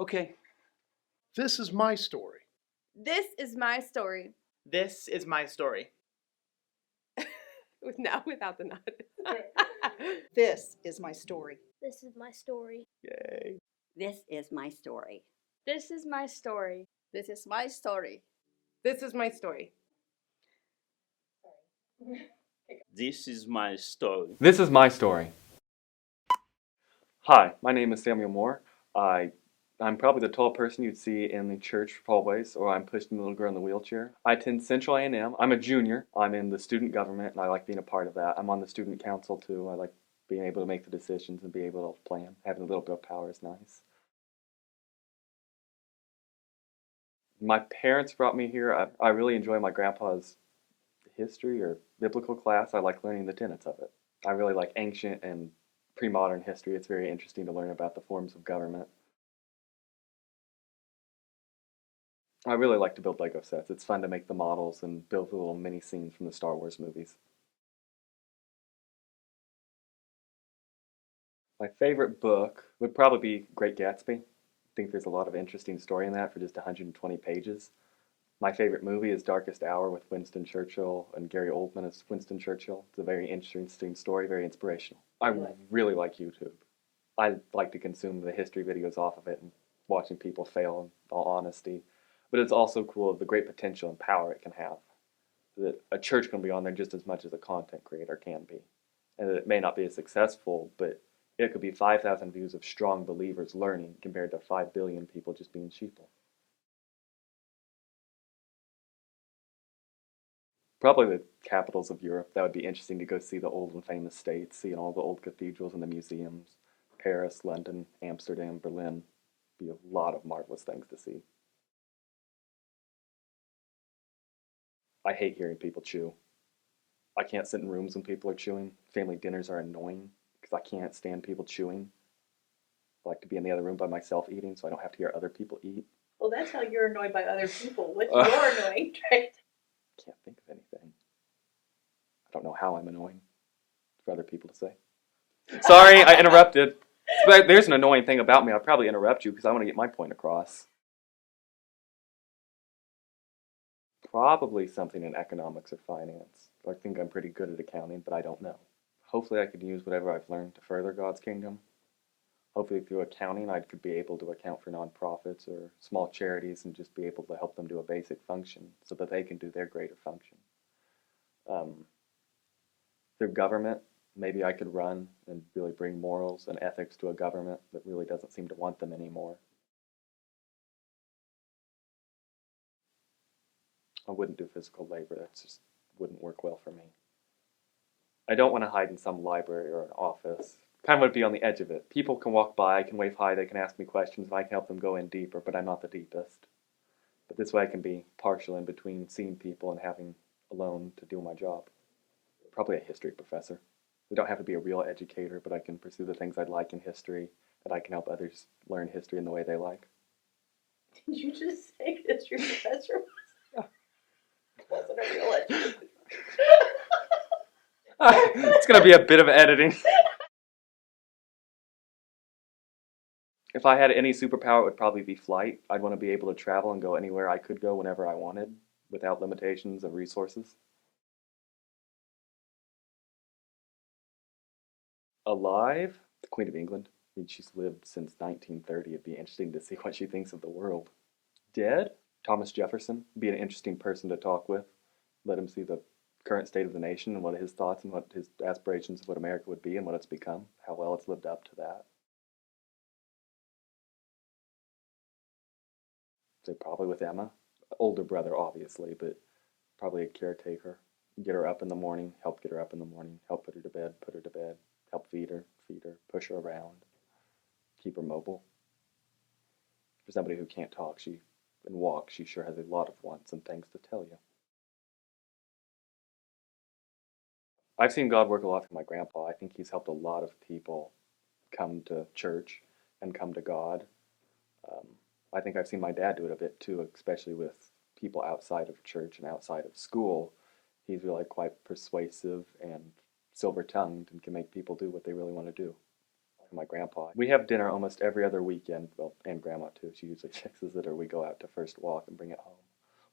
Okay. This is my story. This is my story. This is my story. Without the nod. This is my story. This is my story. Yay. This is my story. This is my story. This is my story. This is my story. This is my story. This is my story. Hi, my name is Samuel Moore. I'm probably the tall person you'd see in the church hallways, or I'm pushing the little girl in the wheelchair. I attend Central A&M. I'm a junior. I'm in the student government, and I like being a part of that. I'm on the student council, too. I like being able to make the decisions and be able to plan. Having a little bit of power is nice. My parents brought me here. I really enjoy my grandpa's history or biblical class. I like learning the tenets of it. I really like ancient and pre-modern history. It's very interesting to learn about the forms of government. I really like to build Lego sets. It's fun to make the models and build the little mini scenes from the Star Wars movies. My favorite book would probably be Great Gatsby. I think there's a lot of interesting story in that for just 120 pages. My favorite movie is Darkest Hour with Winston Churchill and Gary Oldman as Winston Churchill. It's a very interesting story, very inspirational. I really like YouTube. I like to consume the history videos off of it and watching people fail in all honesty. But it's also cool of the great potential and power it can have. That a church can be on there just as much as a content creator can be. And that it may not be as successful, but it could be 5,000 views of strong believers learning compared to 5 billion people just being sheeple. Probably the capitals of Europe. That would be interesting to go see the old and famous states, seeing all the old cathedrals and the museums. Paris, London, Amsterdam, Berlin. Be a lot of marvelous things to see. I hate hearing people chew. I can't sit in rooms when people are chewing. Family dinners are annoying because I can't stand people chewing. I like to be in the other room by myself eating so I don't have to hear other people eat. Well, that's how you're annoyed by other people. What's your annoying trait? Can't think of anything. I don't know how I'm annoying for other people to say. Sorry, I interrupted. But there's an annoying thing about me. I'll probably interrupt you because I want to get my point across. Probably something in economics or finance. I think I'm pretty good at accounting, but I don't know. Hopefully I could use whatever I've learned to further God's kingdom. Hopefully through accounting I could be able to account for nonprofits or small charities and just be able to help them do a basic function so that they can do their greater function. Through government, maybe I could run and really bring morals and ethics to a government that really doesn't seem to want them anymore. I wouldn't do physical labor. That just wouldn't work well for me. I don't want to hide in some library or an office. Kind of want to be on the edge of it. People can walk by, I can wave hi, they can ask me questions, and I can help them go in deeper, but I'm not the deepest. But this way I can be partial in between seeing people and having alone to do my job. Probably a history professor. I don't have to be a real educator, but I can pursue the things I'd like in history, and I can help others learn history in the way they like. Did you just say history professor wasn't a real educator? It's going to be a bit of editing. If I had any superpower, it would probably be flight. I'd want to be able to travel and go anywhere I could go whenever I wanted, without limitations of resources. Alive? The Queen of England. I mean, she's lived since 1930. It'd be interesting to see what she thinks of the world. Dead? Thomas Jefferson. Be an interesting person to talk with. Let him see the current state of the nation and what his thoughts and what his aspirations of what America would be and what it's become, how well it's lived up to that. So probably with Emma. Older brother, obviously, but probably a caretaker. Get her up in the morning, help get her up in the morning, help put her to bed, help feed her, push her around, keep her mobile. For somebody who can't talk and walk, she sure has a lot of wants and things to tell you. I've seen God work a lot through my grandpa. I think he's helped a lot of people come to church and come to God. I think I've seen my dad do it a bit too, especially with people outside of church and outside of school. He's really quite persuasive and silver-tongued and can make people do what they really want to do. and my grandpa. We have dinner almost every other weekend, well, and grandma too. She usually fixes it, or we go out to First Walk and bring it home.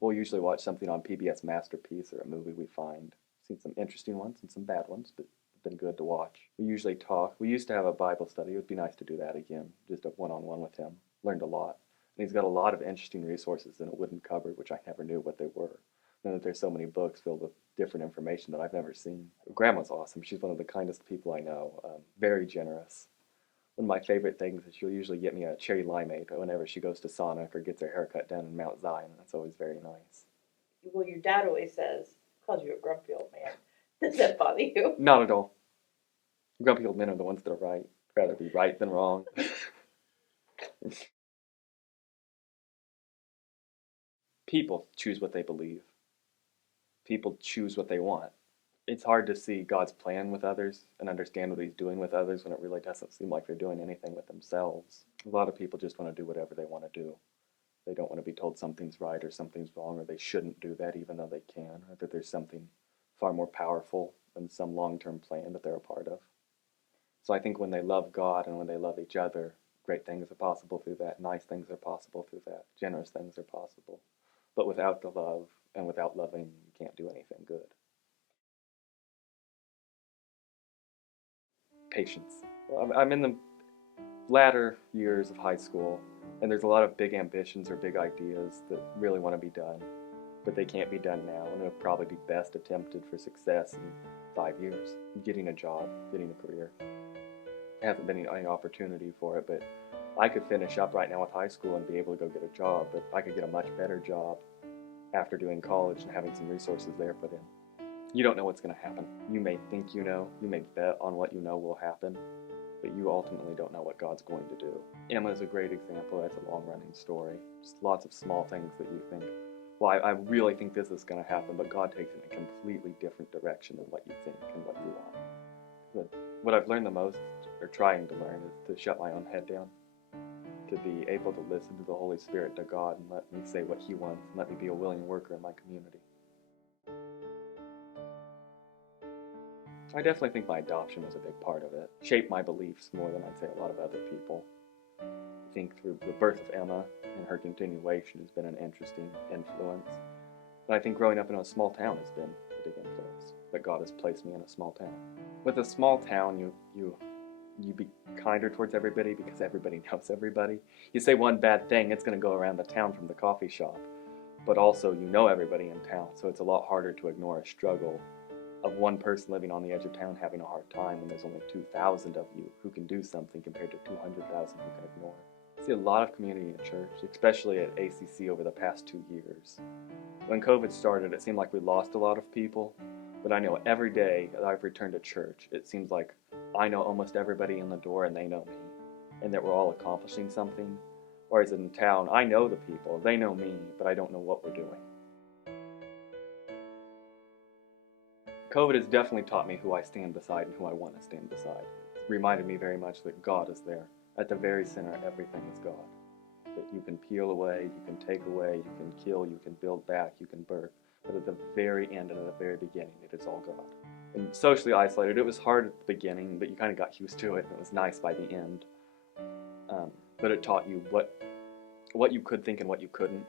We'll usually watch something on PBS Masterpiece or a movie we find. Seen some interesting ones and some bad ones, but been good to watch. We usually talk. We used to have a Bible study. It would be nice to do that again, just a one-on-one with him. Learned a lot. And he's got a lot of interesting resources in a wooden cupboard, which I never knew what they were. And that there's so many books filled with different information that I've never seen. Grandma's awesome. She's one of the kindest people I know. Very generous. One of my favorite things is she'll usually get me a cherry limeade whenever she goes to Sonic or gets her haircut done in Mount Zion. That's always very nice. Well, your dad always calls you a grumpy old man. Does that bother you? Not at all. Grumpy old men are the ones that are right. I'd rather be right than wrong. People choose what they believe. People choose what they want. It's hard to see God's plan with others and understand what he's doing with others when it really doesn't seem like they're doing anything with themselves. A lot of people just want to do whatever they want to do. They don't want to be told something's right or something's wrong, or they shouldn't do that even though they can, or that there's something far more powerful than some long-term plan that they're a part of. So I think when they love God and when they love each other, great things are possible through that, nice things are possible through that, generous things are possible. But without the love and without loving, you can't do anything good. Patience. Well, I'm in the latter years of high school, and there's a lot of big ambitions or big ideas that really want to be done, but they can't be done now, and it'll probably be best attempted for success in 5 years. Getting a job, getting a career. There hasn't been any opportunity for it, but I could finish up right now with high school and be able to go get a job, but I could get a much better job after doing college and having some resources there put in. You don't know what's going to happen. You may think you know, you may bet on what you know will happen, but you ultimately don't know what God's going to do. Emma is a great example. That's a long-running story. Just lots of small things that you think, well, I really think this is going to happen, but God takes it in a completely different direction than what you think and what you want. But what I've learned the most, or trying to learn, is to shut my own head down, to be able to listen to the Holy Spirit, to God, and let me say what He wants, and let me be a willing worker in my community. I definitely think my adoption was a big part of it. Shaped my beliefs more than I'd say a lot of other people. I think through the birth of Emma and her continuation has been an interesting influence. And I think growing up in a small town has been a big influence, that God has placed me in a small town. With a small town, you be kinder towards everybody because everybody knows everybody. You say one bad thing, it's going to go around the town from the coffee shop. But also, you know everybody in town, so it's a lot harder to ignore a struggle of one person living on the edge of town having a hard time when there's only 2,000 of you who can do something compared to 200,000 who can ignore. I see a lot of community in church, especially at ACC over the past 2 years. When COVID started, it seemed like we lost a lot of people, but I know every day that I've returned to church, it seems like I know almost everybody in the door and they know me, and that we're all accomplishing something. Whereas in town, I know the people, they know me, but I don't know what we're doing. COVID has definitely taught me who I stand beside and who I want to stand beside. It's reminded me very much that God is there. At the very center, everything is God. That you can peel away, you can take away, you can kill, you can build back, you can birth. But at the very end and at the very beginning, it is all God. And socially isolated, it was hard at the beginning, but you kind of got used to it, and it was nice by the end. But it taught you what you could think and what you couldn't.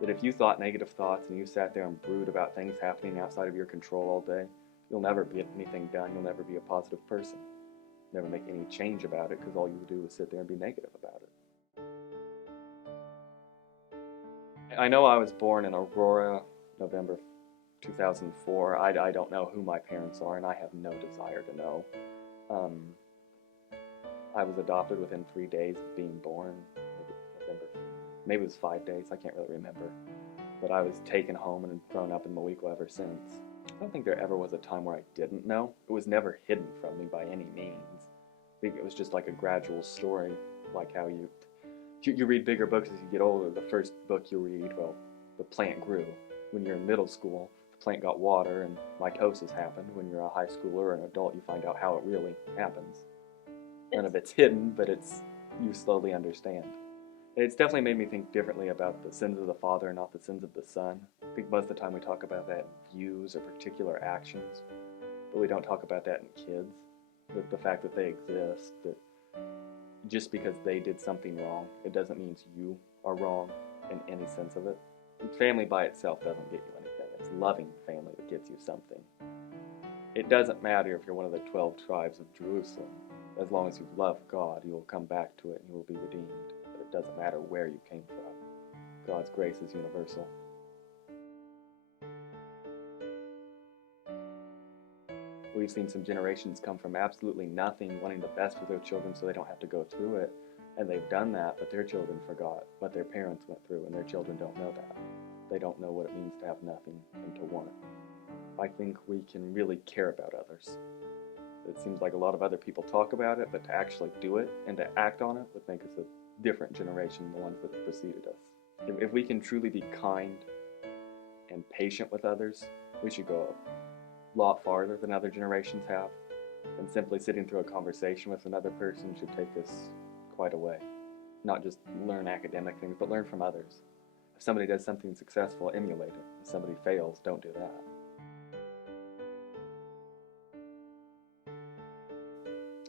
That if you thought negative thoughts and you sat there and brood about things happening outside of your control all day, you'll never get anything done. You'll never be a positive person. Never make any change about it because all you do is sit there and be negative about it. I know I was born in Aurora, November 2004. I don't know who my parents are, and I have no desire to know. I was adopted within 3 days of being born. Maybe it was 5 days, I can't really remember. But I was taken home and grown up in Moequa ever since. I don't think there ever was a time where I didn't know. It was never hidden from me by any means. I think it was just like a gradual story, like how you read bigger books as you get older. The first book you read, well, the plant grew. When you're in middle school, the plant got water and mitosis happened. When you're a high schooler or an adult, you find out how it really happens. None of it's hidden, but you slowly understand. It's definitely made me think differently about the sins of the father and not the sins of the son. I think most of the time we talk about that in views or particular actions, but we don't talk about that in kids. The fact that they exist, that just because they did something wrong, it doesn't mean you are wrong in any sense of it. Family by itself doesn't get you anything. It's loving family that gets you something. It doesn't matter if you're one of the 12 tribes of Jerusalem. As long as you love God, you will come back to it and you will be redeemed. But it doesn't matter where you came from. God's grace is universal. We've seen some generations come from absolutely nothing, wanting the best for their children so they don't have to go through it. And they've done that, but their children forgot what their parents went through, and their children don't know that. They don't know what it means to have nothing and to want. I think we can really care about others. It seems like a lot of other people talk about it, but to actually do it and to act on it would make us a different generation than the ones that have preceded us. If we can truly be kind and patient with others, we should go a lot farther than other generations have. And simply sitting through a conversation with another person should take us quite a way. Not just learn academic things, but learn from others. If somebody does something successful, emulate it. If somebody fails, don't do that.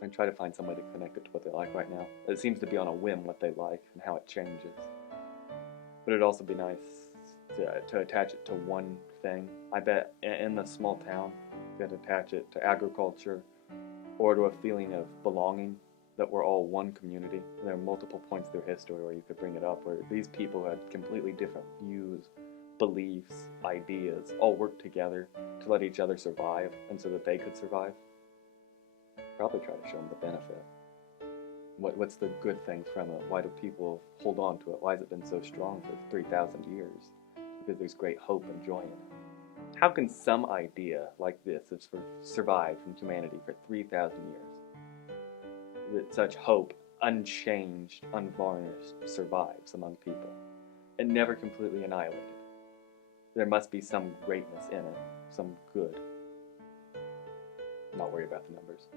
And try to find some way to connect it to what they like right now. It seems to be on a whim what they like and how it changes. But it'd also be nice to attach it to one thing. I bet in the small town, you could attach it to agriculture or to a feeling of belonging, that we're all one community. There are multiple points through history where you could bring it up, where these people had completely different views, beliefs, ideas, all worked together to let each other survive, and so that they could survive. Probably try to show them the benefit. What's the good thing from it? Why do people hold on to it? Why has it been so strong for 3,000 years? Because there's great hope and joy in it. How can some idea like this have survived from humanity for 3,000 years? That such hope, unchanged, unvarnished, survives among people and never completely annihilated. There must be some greatness in it, some good. Not worry about the numbers.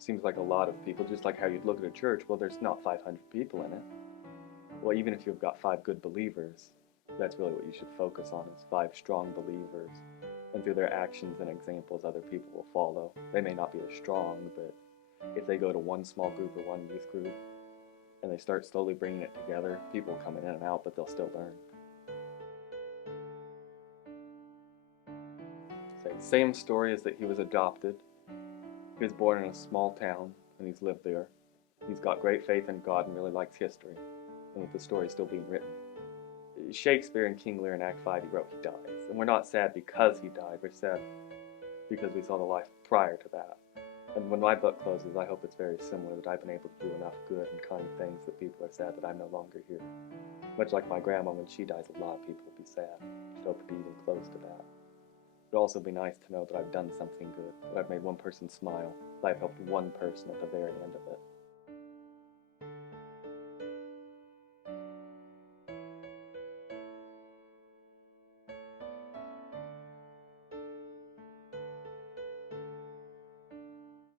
Seems like a lot of people, just like how you'd look at a church, well, there's not 500 people in it. Well, even if you've got 5 good believers, that's really what you should focus on, is 5 strong believers. And through their actions and examples, other people will follow. They may not be as strong, but if they go to one small group or one youth group, and they start slowly bringing it together, people will come in and out, but they'll still learn. Same story is that he was adopted. He was born in a small town, and he's lived there. He's got great faith in God and really likes history, and that the story is still being written. Shakespeare in King Lear in Act 5, he wrote he dies. And we're not sad because he died, we're sad because we saw the life prior to that. And when my book closes, I hope it's very similar, that I've been able to do enough good and kind things that people are sad that I'm no longer here. Much like my grandma, when she dies, a lot of people will be sad. I hope to be even close to that. It'd also be nice to know that I've done something good, that I've made one person smile, that I've helped one person at the very end of it.